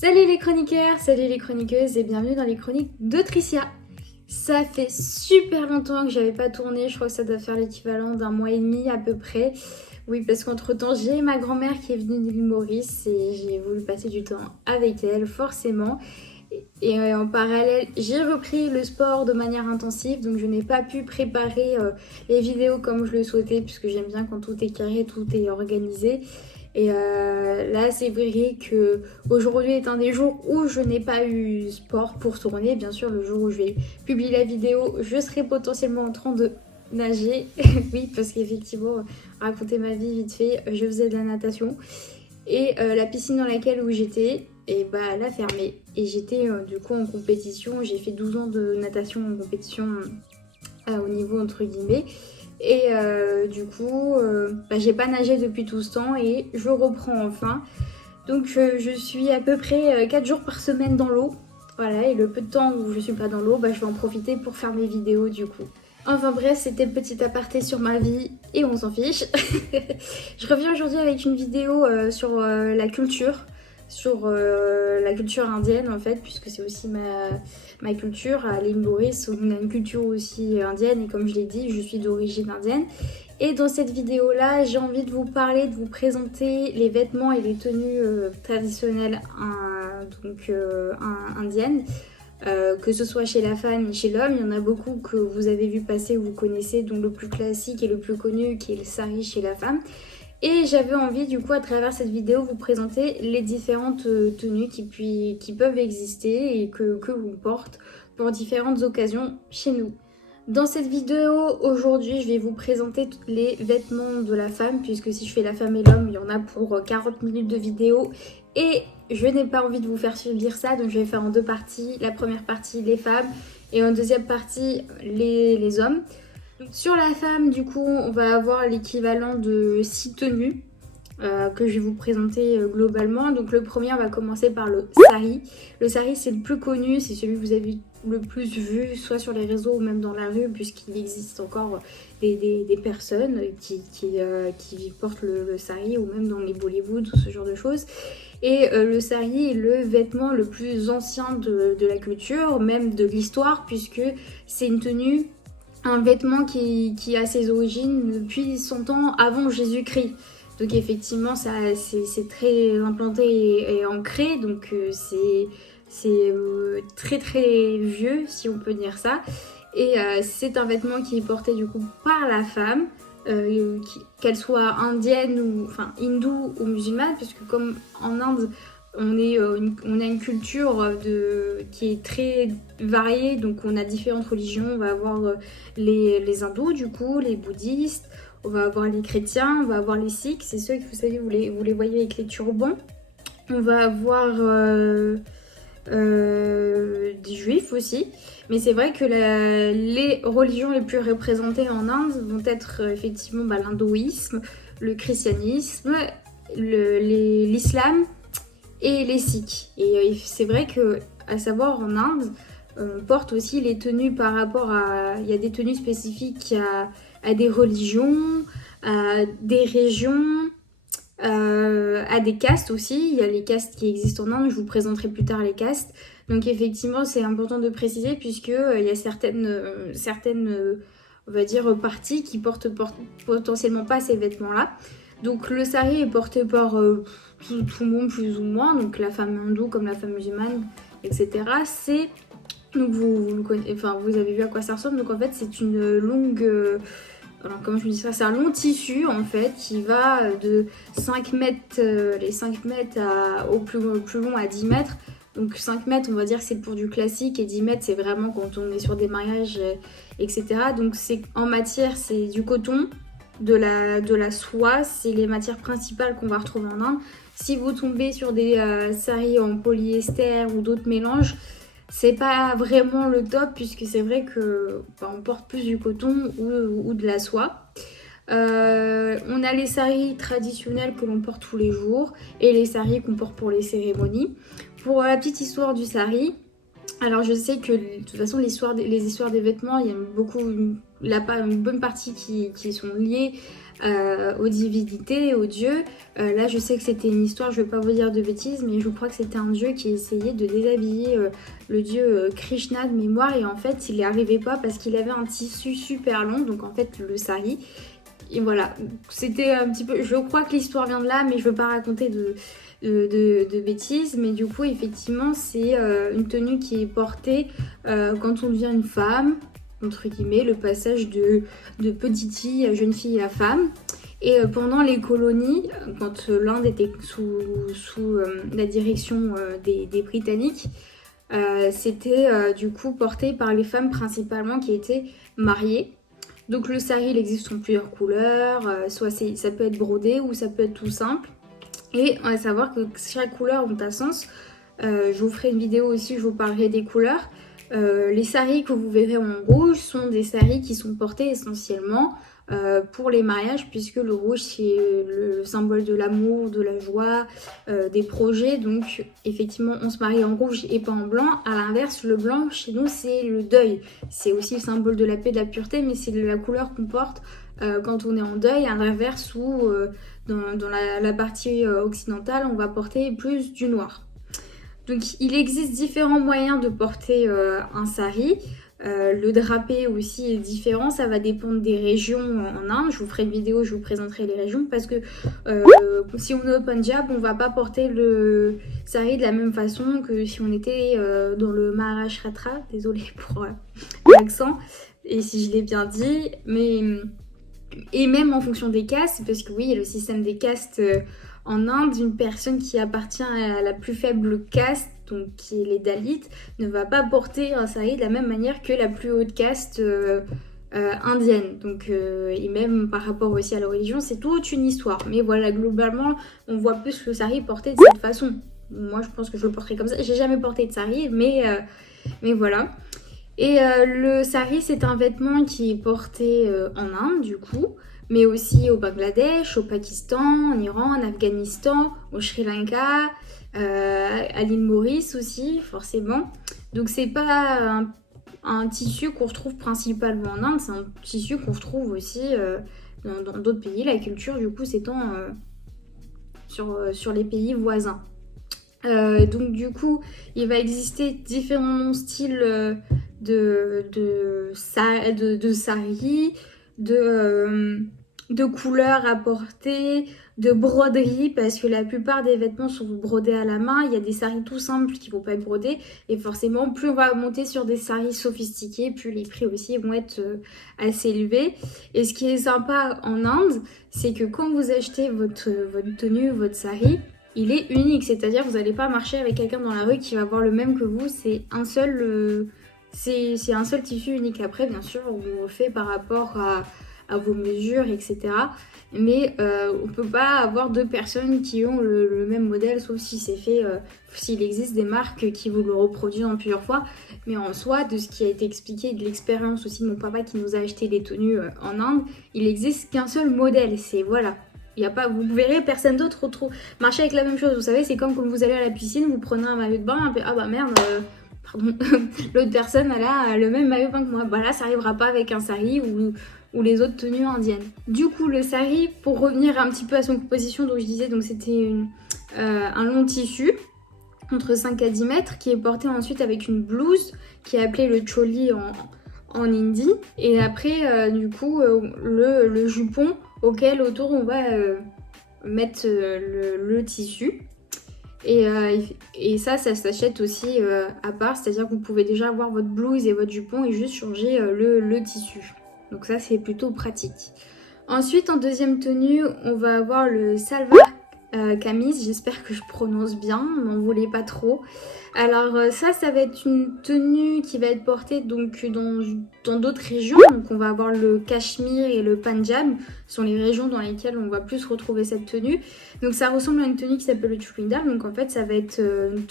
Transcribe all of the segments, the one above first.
Salut les chroniqueurs, salut les chroniqueuses et bienvenue dans les chroniques de Tricia. Ça fait super longtemps que j'avais pas tourné, je crois que ça doit faire l'équivalent d'un mois et demi à peu près. Oui, parce qu'entre temps j'ai ma grand-mère qui est venue de l'île Maurice et j'ai voulu passer du temps avec elle forcément. Et en parallèle j'ai repris le sport de manière intensive, donc je n'ai pas pu préparer les vidéos comme je le souhaitais puisque j'aime bien quand tout est carré, tout est organisé. Et là, c'est vrai que aujourd'hui est un des jours où je n'ai pas eu sport pour tourner. Bien sûr, le jour où je vais publier la vidéo, je serai potentiellement en train de nager. Oui, parce qu'effectivement, raconter ma vie vite fait, je faisais de la natation. Et la piscine dans laquelle où j'étais, et bah, elle a fermé. Et j'étais du coup en compétition. J'ai fait 12 ans de natation en compétition au niveau entre guillemets. Et du coup, j'ai pas nagé depuis tout ce temps et je reprends enfin. Donc je suis à peu près 4 jours par semaine dans l'eau. Voilà, et le peu de temps où je suis pas dans l'eau, je vais en profiter pour faire mes vidéos du coup. Enfin bref, c'était le petit aparté sur ma vie et on s'en fiche. Je reviens aujourd'hui avec une vidéo sur la culture. Sur la culture indienne en fait, puisque c'est aussi ma culture à l'île Maurice, où on a une culture aussi indienne et comme je l'ai dit, je suis d'origine indienne. Et dans cette vidéo là, j'ai envie de vous parler, de vous présenter les vêtements et les tenues traditionnelles indiennes. Que ce soit chez la femme et chez l'homme, il y en a beaucoup que vous avez vu passer ou vous connaissez, dont le plus classique et le plus connu qui est le sari chez la femme. Et j'avais envie du coup à travers cette vidéo vous présenter les différentes tenues qui peuvent exister et que l'on porte pour différentes occasions chez nous. Dans cette vidéo aujourd'hui je vais vous présenter tous les vêtements de la femme puisque si je fais la femme et l'homme il y en a pour 40 minutes de vidéo et je n'ai pas envie de vous faire subir ça donc je vais faire en deux parties. La première partie les femmes et en deuxième partie les hommes. Donc, sur la femme, du coup, on va avoir l'équivalent de 6 tenues que je vais vous présenter globalement. Donc le premier, on va commencer par le sari. Le sari, c'est le plus connu, c'est celui que vous avez le plus vu, soit sur les réseaux ou même dans la rue, puisqu'il existe encore des personnes qui portent le sari, ou même dans les Bollywood, ou ce genre de choses. Et le sari est le vêtement le plus ancien de la culture, même de l'histoire, puisque c'est une tenue, un vêtement qui a ses origines depuis 100 ans avant Jésus-Christ. Donc effectivement, c'est très implanté et ancré, donc c'est très très vieux, si on peut dire ça. Et c'est un vêtement qui est porté du coup par la femme, qu'elle soit indienne ou enfin hindoue ou musulmane, puisque comme en Inde, on a une culture qui est très variée, donc on a différentes religions. On va avoir les hindous du coup, les bouddhistes, on va avoir les chrétiens, on va avoir les sikhs, c'est ceux que vous savez, vous les voyez avec les turbans. On va avoir des juifs aussi. Mais c'est vrai que les religions les plus représentées en Inde vont être effectivement l'hindouisme, le christianisme, l'islam et les sikhs. Et c'est vrai que, à savoir en Inde, on porte aussi les tenues par rapport à... Il y a des tenues spécifiques à des religions, à des régions, à des castes aussi. Il y a les castes qui existent en Inde, je vous présenterai plus tard les castes. Donc effectivement, c'est important de préciser puisque il y a certaines on va dire, parties qui portent potentiellement pas ces vêtements-là. Donc le sari est porté par tout le monde plus ou moins, donc la femme hindoue comme la femme musulmane, etc. C'est donc vous avez vu à quoi ça ressemble. Donc en fait c'est une longue alors, comment je dis ça, c'est un long tissu en fait qui va de 5 mètres, les 5 mètres au plus long à 10 mètres. Donc 5 mètres on va dire que c'est pour du classique et 10 mètres c'est vraiment quand on est sur des mariages etc. Donc c'est en matière, c'est du coton, de la soie, c'est les matières principales qu'on va retrouver en Inde. Si vous tombez sur des saris en polyester ou d'autres mélanges, c'est pas vraiment le top puisque c'est vrai que on porte plus du coton ou de la soie. On a les saris traditionnels que l'on porte tous les jours et les saris qu'on porte pour les cérémonies. Pour la petite histoire du sari, alors je sais que de toute façon les histoires des vêtements, il y a beaucoup, une bonne partie qui sont liées aux divinités, aux dieux. Là, je sais que c'était une histoire, je ne vais pas vous dire de bêtises, mais je crois que c'était un dieu qui essayait de déshabiller le dieu Krishna de mémoire, et en fait, il n'y arrivait pas parce qu'il avait un tissu super long, donc en fait, le sari. Et voilà, c'était un petit peu... Je crois que l'histoire vient de là, mais je ne veux pas raconter de bêtises. Mais du coup, effectivement, c'est une tenue qui est portée quand on devient une femme, entre guillemets, le passage de petite fille à jeune fille à femme. Et pendant les colonies, quand l'Inde était sous la direction des Britanniques, c'était du coup porté par les femmes principalement qui étaient mariées. Donc le sari, il existe en plusieurs couleurs, soit ça peut être brodé ou ça peut être tout simple. Et on va savoir que chaque couleur a un sens. Je vous ferai une vidéo aussi, je vous parlerai des couleurs. Les saris que vous verrez en rouge sont des saris qui sont portés essentiellement pour les mariages, puisque le rouge c'est le symbole de l'amour, de la joie, des projets. Donc effectivement on se marie en rouge et pas en blanc. À l'inverse, le blanc chez nous c'est le deuil. C'est aussi le symbole de la paix, de la pureté, mais c'est la couleur qu'on porte quand on est en deuil. À l'inverse, où dans la partie occidentale on va porter plus du noir. Donc il existe différents moyens de porter un sari. Le drapé aussi est différent, ça va dépendre des régions en Inde. Je vous ferai une vidéo, je vous présenterai les régions, parce que si on est au Punjab, on va pas porter le sari de la même façon que si on était dans le Maharashtra. Désolée pour l'accent et si je l'ai bien dit, mais et même en fonction des castes, parce que oui, il y a le système des castes en Inde. Une personne qui appartient à la plus faible caste, donc qui est les Dalits, ne va pas porter un sari de la même manière que la plus haute caste indienne. Donc, et même par rapport aussi à la religion, c'est toute une histoire. Mais voilà, globalement, on voit plus le sari porté de cette façon. Moi, je pense que je le porterai comme ça. J'ai jamais porté de sari, mais voilà. Et le sari, c'est un vêtement qui est porté en Inde, du coup, mais aussi au Bangladesh, au Pakistan, en Iran, en Afghanistan, au Sri Lanka, à l'île Maurice aussi, forcément. Donc c'est pas un tissu qu'on retrouve principalement en Inde, c'est un tissu qu'on retrouve aussi dans d'autres pays. La culture, du coup, s'étend sur les pays voisins. Donc du coup, il va exister différents styles de sari, de couleurs à porter, de broderie, parce que la plupart des vêtements sont brodés à la main. Il y a des saris tout simples qui vont pas être brodés, et forcément plus on va monter sur des saris sophistiqués, plus les prix aussi vont être assez élevés. Et ce qui est sympa en Inde, c'est que quand vous achetez votre tenue, votre sari, il est unique, c'est-à-dire vous n'allez pas marcher avec quelqu'un dans la rue qui va avoir le même que vous. C'est un seul c'est un seul tissu unique. Après, bien sûr, on le fait par rapport à vos mesures, etc. Mais on ne peut pas avoir deux personnes qui ont le même modèle, sauf si c'est fait, s'il existe des marques qui vous le reproduisent en plusieurs fois. Mais en soi, de ce qui a été expliqué, de l'expérience aussi de mon papa qui nous a acheté des tenues en Inde, il n'existe qu'un seul modèle. C'est voilà. Y a pas, vous verrez personne d'autre marcher avec la même chose. Vous savez, c'est comme quand vous allez à la piscine, vous prenez un maillot de bain, un peu, ah bah merde, pardon, l'autre personne elle a le même maillot de bain que moi. Voilà, ça arrivera pas avec un sari ou les autres tenues indiennes. Du coup, le sari, pour revenir un petit peu à son composition, donc je disais, donc c'était un long tissu entre 5 à 10 mètres qui est porté ensuite avec une blouse qui est appelée le choli en hindi, et après du coup le jupon auquel autour on va mettre le tissu. Et ça s'achète aussi à part, c'est-à-dire que vous pouvez déjà avoir votre blouse et votre jupon et juste changer le tissu. Donc ça c'est plutôt pratique. Ensuite en deuxième tenue, on va avoir le salwar kameez, j'espère que je prononce bien, m'en voulez pas trop. Alors ça va être une tenue qui va être portée donc dans d'autres régions. Donc on va avoir le Cachemire et le Punjab, ce sont les régions dans lesquelles on va plus retrouver cette tenue. Donc ça ressemble à une tenue qui s'appelle le churindar. Donc en fait ça va être une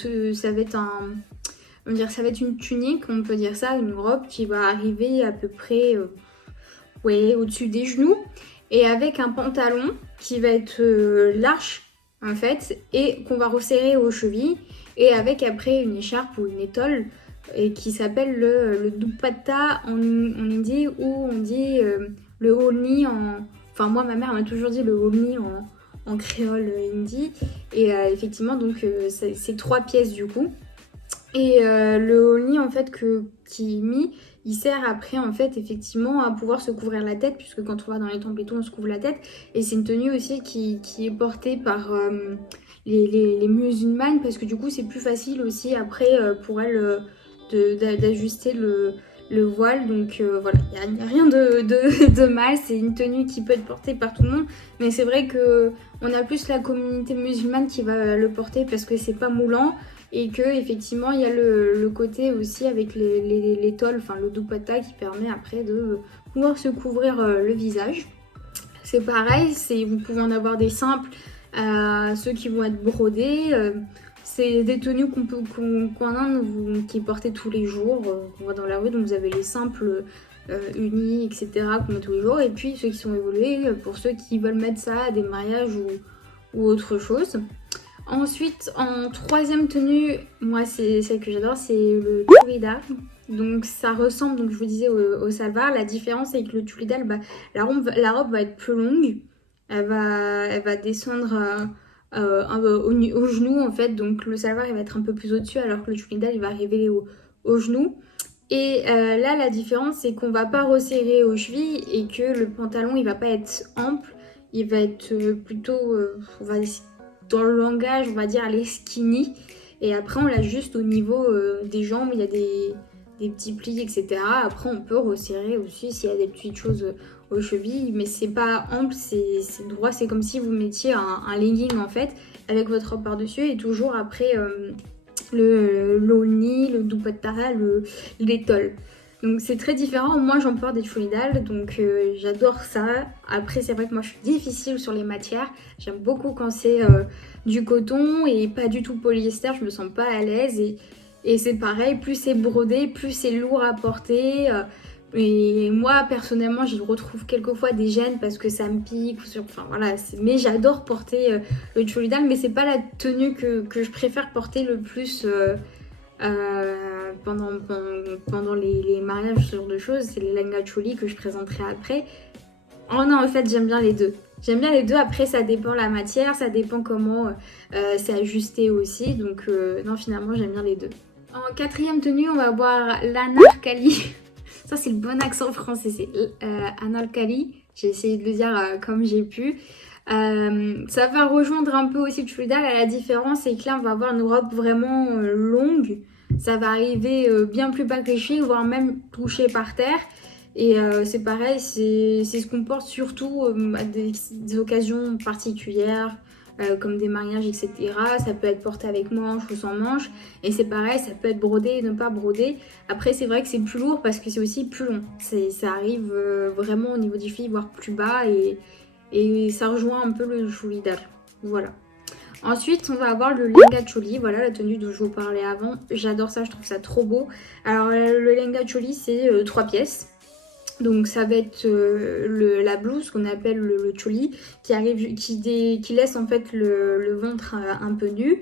tunique, on peut dire ça, une robe qui va arriver à peu près au-dessus des genoux, et avec un pantalon qui va être large en fait, et qu'on va resserrer aux chevilles, et avec après une écharpe ou une étole et qui s'appelle le dupatta en hindi, ou on dit le holni en enfin moi ma mère m'a toujours dit le holni en créole hindi. Et effectivement donc c'est 3 pièces du coup. Et le holni en fait qui est mis, il sert après en fait effectivement à pouvoir se couvrir la tête, puisque quand on va dans les temples et tout on se couvre la tête. Et c'est une tenue aussi qui est portée par les musulmanes, parce que du coup c'est plus facile aussi après pour elles d'ajuster le voile. Donc voilà, il n'y a rien de mal, c'est une tenue qui peut être portée par tout le monde. Mais c'est vrai que on a plus la communauté musulmane qui va le porter parce que c'est pas moulant. Et que effectivement il y a le côté aussi avec les tolls, enfin le dupatta qui permet après de pouvoir se couvrir le visage. C'est pareil, vous pouvez en avoir des simples, ceux qui vont être brodés. C'est des tenues qu'on a, qui est portée tous les jours, qu'on voit dans la rue. Donc vous avez les simples unis, etc. qu'on met tous les jours. Et puis ceux qui sont évolués, pour ceux qui veulent mettre ça à des mariages ou autre chose. Ensuite, en troisième tenue, moi c'est celle que j'adore, c'est le churidar. Donc ça ressemble, donc je vous disais, au salwar. La différence c'est que le churidar, la robe va être plus longue. Elle va descendre au genou en fait. Donc le salwar il va être un peu plus au-dessus, alors que le churidar il va arriver au genou. Et là la différence c'est qu'on va pas resserrer aux chevilles et que le pantalon il va pas être ample. Il va être plutôt, dans le langage, on va dire, les skinny. Et après, on l'ajuste au niveau des jambes. Il y a des petits plis, etc. Après, on peut resserrer aussi s'il y a des petites choses aux chevilles. Mais c'est pas ample, c'est droit. C'est comme si vous mettiez un legging, en fait, avec votre robe par-dessus. Et toujours après, le holni, le dupatta, l'étole. Donc c'est très différent. Moi j'en porte des churidar, donc j'adore ça. Après c'est vrai que moi je suis difficile sur les matières. J'aime beaucoup quand c'est du coton et pas du tout polyester, je me sens pas à l'aise. Et c'est pareil, plus c'est brodé, plus c'est lourd à porter. Et moi personnellement j'y retrouve quelquefois des gênes parce que ça me pique. Enfin voilà, mais j'adore porter le churidar, mais c'est pas la tenue que je préfère porter le plus. Pendant les mariages, ce genre de choses, c'est les lenga choli que je présenterai après. Oh non, en fait, j'aime bien les deux. J'aime bien les deux, après ça dépend la matière, ça dépend comment c'est ajusté aussi. Donc non, finalement, j'aime bien les deux. En quatrième tenue, on va voir l'anarkali. Ça, c'est le bon accent français, c'est anarkali. J'ai essayé de le dire comme j'ai pu. Ça va rejoindre un peu aussi le churidar. La différence c'est que là on va avoir une robe vraiment longue, ça va arriver bien plus bas que les chevilles, voire même toucher par terre. Et c'est pareil, c'est ce qu'on porte surtout à des occasions particulières, comme des mariages, etc. Ça peut être porté avec manche ou sans manche. Et c'est pareil, ça peut être brodé et ne pas brodé. Après c'est vrai que c'est plus lourd parce que c'est aussi plus long. Ça arrive vraiment au niveau des chevilles, voire plus bas, et ça rejoint un peu le churidar. Voilà. Ensuite, on va avoir le lenga choli. Voilà la tenue dont je vous parlais avant. J'adore ça, je trouve ça trop beau. Alors, le lenga choli, c'est 3 pièces. Donc, ça va être la blouse qu'on appelle le choli, qui laisse en fait le ventre un peu nu.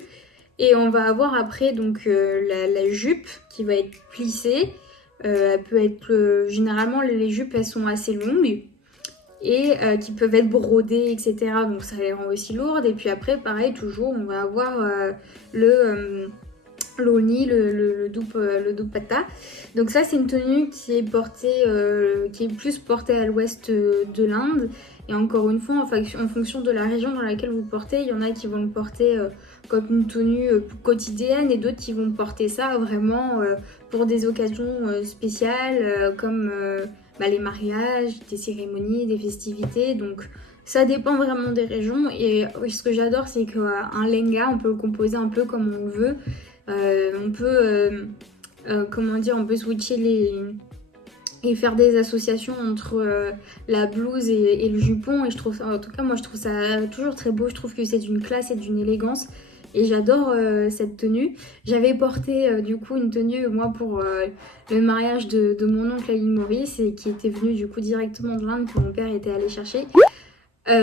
Et on va avoir après donc la jupe qui va être plissée. Elle peut être généralement les jupes elles sont assez longues. Et qui peuvent être brodées, etc. Donc ça les rend aussi lourdes. Et puis après, pareil, toujours, on va avoir le holni, le dupatta. Donc ça, c'est une tenue qui est qui est plus portée à l'ouest de l'Inde. Et encore une fois, en fonction de la région dans laquelle vous portez, il y en a qui vont le porter comme une tenue quotidienne et d'autres qui vont porter ça vraiment pour des occasions spéciales comme les mariages, des cérémonies, des festivités. Donc ça dépend vraiment des régions. Et ce que j'adore, c'est qu'un lenga, on peut le composer un peu comme on veut. On peut, on peut switcher et faire des associations entre la blouse et le jupon. Et je trouve, en tout cas, moi je trouve ça toujours très beau. Je trouve que c'est d'une classe et d'une élégance. Et j'adore cette tenue. J'avais porté du coup une tenue moi pour le mariage de mon oncle à l'île Maurice, et qui était venu du coup directement de l'Inde, que mon père était allé chercher.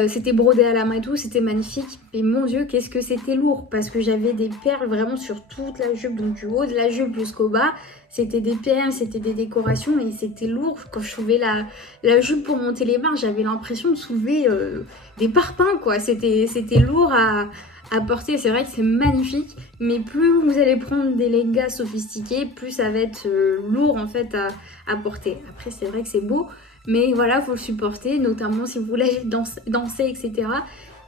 C'était brodé à la main et tout, c'était magnifique. Mais mon dieu, qu'est-ce que c'était lourd. Parce que j'avais des perles vraiment sur toute la jupe. Donc du haut de la jupe jusqu'au bas. C'était des perles, c'était des décorations. Et c'était lourd. Quand je soulevais la jupe pour monter les mains, j'avais l'impression de soulever des parpaings quoi. C'était lourd à porter. C'est vrai que c'est magnifique. Mais plus vous allez prendre des lehengas sophistiqués, plus ça va être lourd en fait à porter. Après c'est vrai que c'est beau. Mais voilà, faut le supporter, notamment si vous voulez danser, etc.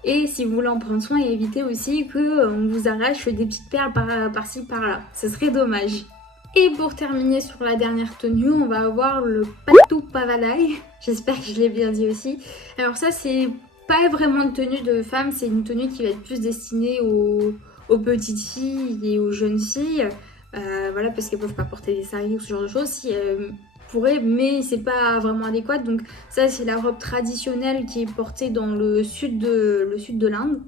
Et si vous voulez en prendre soin et éviter aussi qu'on vous arrache des petites perles par-ci, par-là. Ce serait dommage. Et pour terminer sur la dernière tenue, on va avoir le Patu Pavadai. J'espère que je l'ai bien dit aussi. Alors ça, c'est pas vraiment une tenue de femme, c'est une tenue qui va être plus destinée aux petites filles et aux jeunes filles. Voilà, parce qu'elles peuvent pas porter des saris ou ce genre de choses. Si pourrait, mais c'est pas vraiment adéquat. Donc ça c'est la robe traditionnelle qui est portée dans le sud de l'Inde.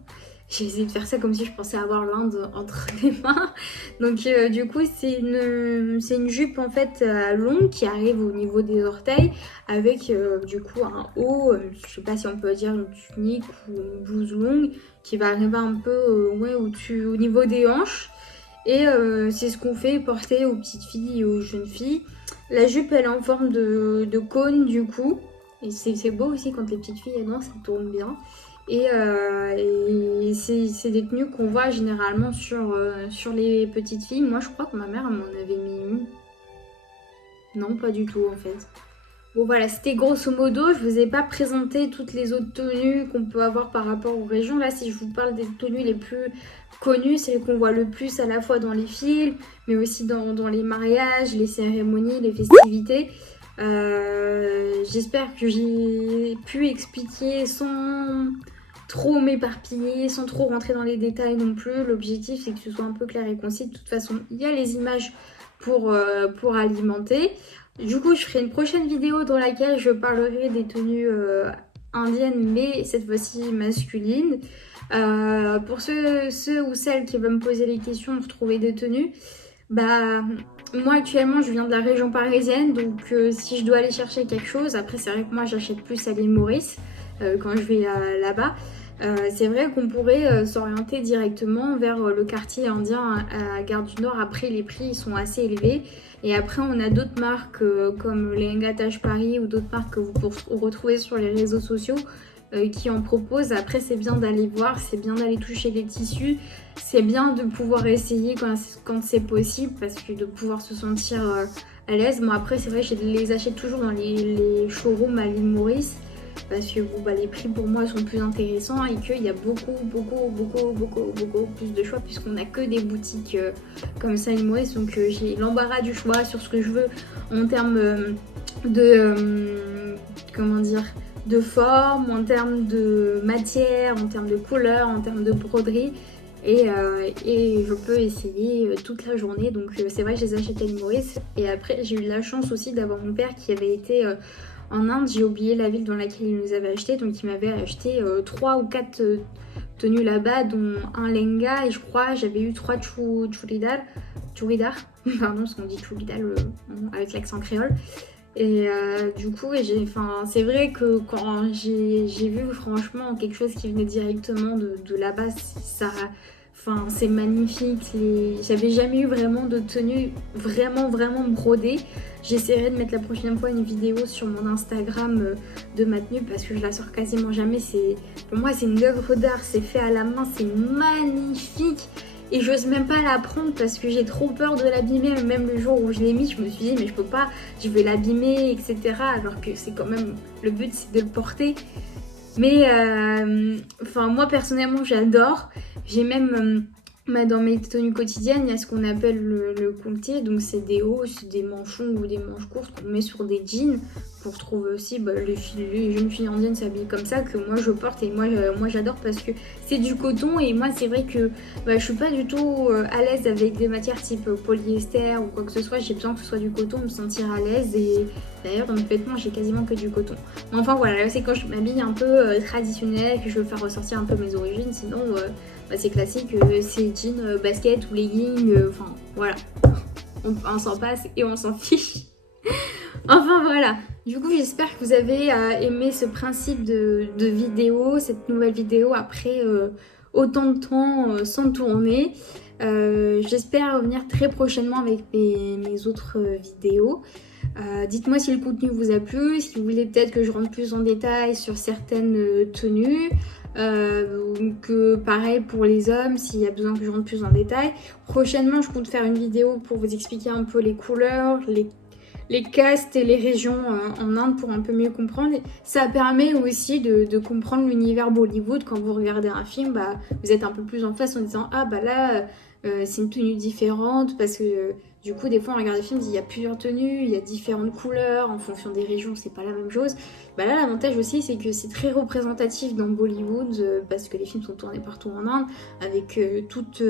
J'ai essayé de faire ça comme si je pensais avoir l'Inde entre les mains. Donc du coup c'est une jupe en fait longue qui arrive au niveau des orteils avec du coup un haut, je sais pas si on peut dire une tunique ou une blouse longue qui va arriver un peu ouais, au niveau des hanches. Et c'est ce qu'on fait porter aux petites filles et aux jeunes filles. La jupe elle est en forme de cône du coup. Et c'est beau aussi quand les petites filles elles dansent, ça tourne bien. Et c'est des tenues qu'on voit généralement sur les petites filles. Moi je crois que ma mère m'en avait mis une. Non pas du tout en fait. Bon voilà, c'était grosso modo, je vous ai pas présenté toutes les autres tenues qu'on peut avoir par rapport aux régions. Là, si je vous parle des tenues les plus connues, celles qu'on voit le plus à la fois dans les films, mais aussi dans les mariages, les cérémonies, les festivités. J'espère que j'ai pu expliquer sans trop m'éparpiller, sans trop rentrer dans les détails non plus. L'objectif, c'est que ce soit un peu clair et concis. De toute façon, il y a les images pour alimenter. Du coup, je ferai une prochaine vidéo dans laquelle je parlerai des tenues indiennes, mais cette fois-ci masculines. Pour ceux ou celles qui veulent me poser les questions, retrouver des tenues, bah moi actuellement je viens de la région parisienne, donc si je dois aller chercher quelque chose, après c'est vrai que moi j'achète plus à l'île Maurice quand je vais là-bas. C'est vrai qu'on pourrait s'orienter directement vers le quartier indien à Gare du Nord. Après les prix ils sont assez élevés. Et après on a d'autres marques comme Lehenga Taj Paris ou d'autres marques que vous pourrez retrouver sur les réseaux sociaux qui en proposent. Après c'est bien d'aller voir, c'est bien d'aller toucher les tissus. C'est bien de pouvoir essayer quand c'est possible parce que de pouvoir se sentir à l'aise. Moi après c'est vrai que je les achète toujours dans les showrooms à l'île Maurice. Parce que bon, bah, les prix pour moi sont plus intéressants et qu'il y a beaucoup plus de choix puisqu'on n'a que des boutiques comme ça à l'île Maurice. Donc j'ai l'embarras du choix sur ce que je veux en termes comment dire, de forme, en termes de matière, en termes de couleur, en termes de broderie. Et je peux essayer toute la journée. Donc c'est vrai que je les achète à l'île Maurice. Et après j'ai eu la chance aussi d'avoir mon père qui avait été en Inde. J'ai oublié la ville dans laquelle il nous avait acheté, donc il m'avait acheté 3 ou 4 tenues là-bas, dont un lehenga et je crois j'avais eu 3 churidar, pardon parce qu'on dit churidar avec l'accent créole. Et du coup c'est vrai que quand j'ai vu franchement quelque chose qui venait directement de là-bas, ça... Enfin, c'est magnifique, j'avais jamais eu vraiment de tenue vraiment brodée. J'essaierai de mettre la prochaine fois une vidéo sur mon Instagram de ma tenue parce que je la sors quasiment jamais. Pour moi c'est une œuvre d'art, c'est fait à la main, c'est magnifique. Et j'ose même pas la prendre parce que j'ai trop peur de l'abîmer. Même le jour où je l'ai mis, je me suis dit mais je peux pas, je vais l'abîmer, etc. Alors que c'est quand même, le but c'est de le porter. Mais moi personnellement j'adore. J'ai même dans mes tenues quotidiennes, il y a ce qu'on appelle le coultier. Donc c'est des hauts, c'est des manchons ou des manches courtes qu'on met sur des jeans. Pour trouver aussi les jeunes filles indiennes s'habillent comme ça, que moi je porte et moi j'adore parce que c'est du coton. Et moi c'est vrai que je suis pas du tout à l'aise avec des matières type polyester ou quoi que ce soit. J'ai besoin que ce soit du coton, me sentir à l'aise. Et d'ailleurs dans mes vêtements j'ai quasiment que du coton. Mais enfin voilà, là c'est quand je m'habille un peu traditionnelle, que je veux faire ressortir un peu mes origines. Sinon c'est classique, c'est jeans, basket ou leggings, voilà. On s'en passe et on s'en fiche. Enfin voilà, Du coup, j'espère que vous avez aimé ce principe de vidéo, cette nouvelle vidéo après autant de temps sans tourner. J'espère revenir très prochainement avec mes autres vidéos. Dites-moi si le contenu vous a plu, si vous voulez peut-être que je rentre plus en détail sur certaines tenues. Que pareil pour les hommes, s'il y a besoin que je rentre plus en détail. Prochainement, je compte faire une vidéo pour vous expliquer un peu les couleurs, les castes et les régions en Inde pour un peu mieux comprendre. Et ça permet aussi de comprendre l'univers Bollywood. Quand vous regardez un film, vous êtes un peu plus en face en disant ah bah là c'est une tenue différente parce que du coup des fois on regarde des films, il y a plusieurs tenues, il y a différentes couleurs en fonction des régions, c'est pas la même chose. Là l'avantage aussi c'est que c'est très représentatif dans Bollywood parce que les films sont tournés partout en Inde avec toutes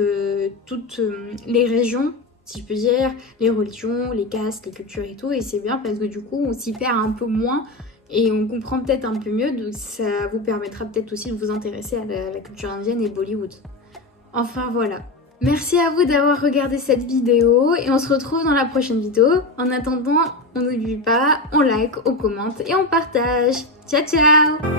les régions, si je peux dire, les religions, les castes, les cultures et tout, et c'est bien parce que du coup on s'y perd un peu moins et on comprend peut-être un peu mieux, donc ça vous permettra peut-être aussi de vous intéresser à la culture indienne et Bollywood. Enfin voilà. Merci à vous d'avoir regardé cette vidéo et on se retrouve dans la prochaine vidéo. En attendant, on n'oublie pas, on like, on commente et on partage. Ciao ciao!